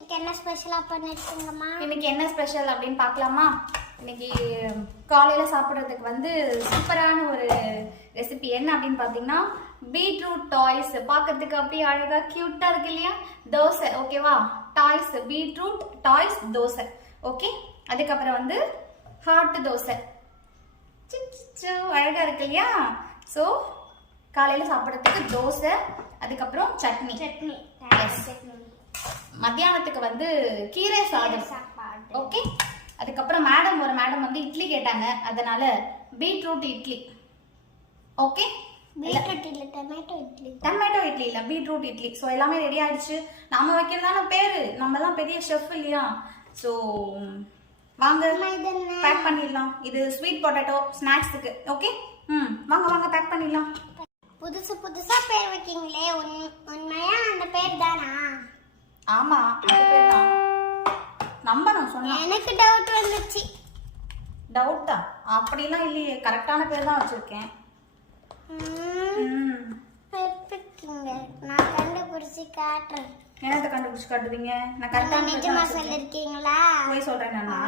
என்ன ஸ்பெஷலா பண்ணிருக்கீங்கம்மா? இன்னைக்கு என்ன ஸ்பெஷல் அப்படின்னு பார்க்கலாமா? இன்னைக்கு காலையில சாப்பிட்றதுக்கு வந்து சூப்பரான ஒரு ரெசிபி என்ன அப்படின்னு பார்த்தீங்கன்னா பீட்ரூட் டாய்ஸ். பார்க்கறதுக்கு அப்படியே அழகா கியூட்டா இருக்கு இல்லையா? தோசை. ஓகேவா? Toys beetroot toys dosa. Okay, அதுக்கப்புறம் வந்து ஹாட் தோசை. அழகா இருக்கு இல்லையா? ஸோ காலையில சாப்பிட்றதுக்கு தோசை, அதுக்கப்புறம் சட்னி. மத்தியானத்துக்கு வந்து கீரை சாதம். ஓகே, அதுக்கப்புறம் ஒரு மேடம் வந்து இட்லி கேட்டாங்க, அதனால பீட்ரூட் இட்லி. ஓகே, பீட்ரூட் இல்ல டொமேட்டோ இட்லி. டொமேட்டோ இட்லி இல்ல, பீட்ரூட் இட்லி. ஸோ எல்லாமே ரெடி ஆயிடுச்சு. நாம வைக்கிறதான பேரு, நம்ம எல்லாம் பெரிய ஷெஃப் இல்லையா? ஸோ வாங்க பேக் பண்ணிடலாம். இது ஸ்வீட் பொட்டேட்டோ ஸ்நாக்ஸுக்கு. ஓகே, வாங்க பேக் பண்ணிடலாம். புதுசு புதுசா பேர் வைக்கீங்களே, உண்மையா அந்த பேர் தானா? ஆமா, அந்த பேர் தான். நம்பணும் சொன்னா. எனக்கு டவுட் வந்துச்சு. டவுட்டா? அப்படிலாம் இல்லையே, கரெக்டான பேர் தான் வச்சிருக்கேன். நான் கண்டுபிடிச்சு காட்டுறேன். என்னத்தை கண்டுபிடிச்சு காட்டுவீங்க? நான் கரெக்டான நிஜமா சொல்லிருக்கீங்களா? போய் சொல்றேன்.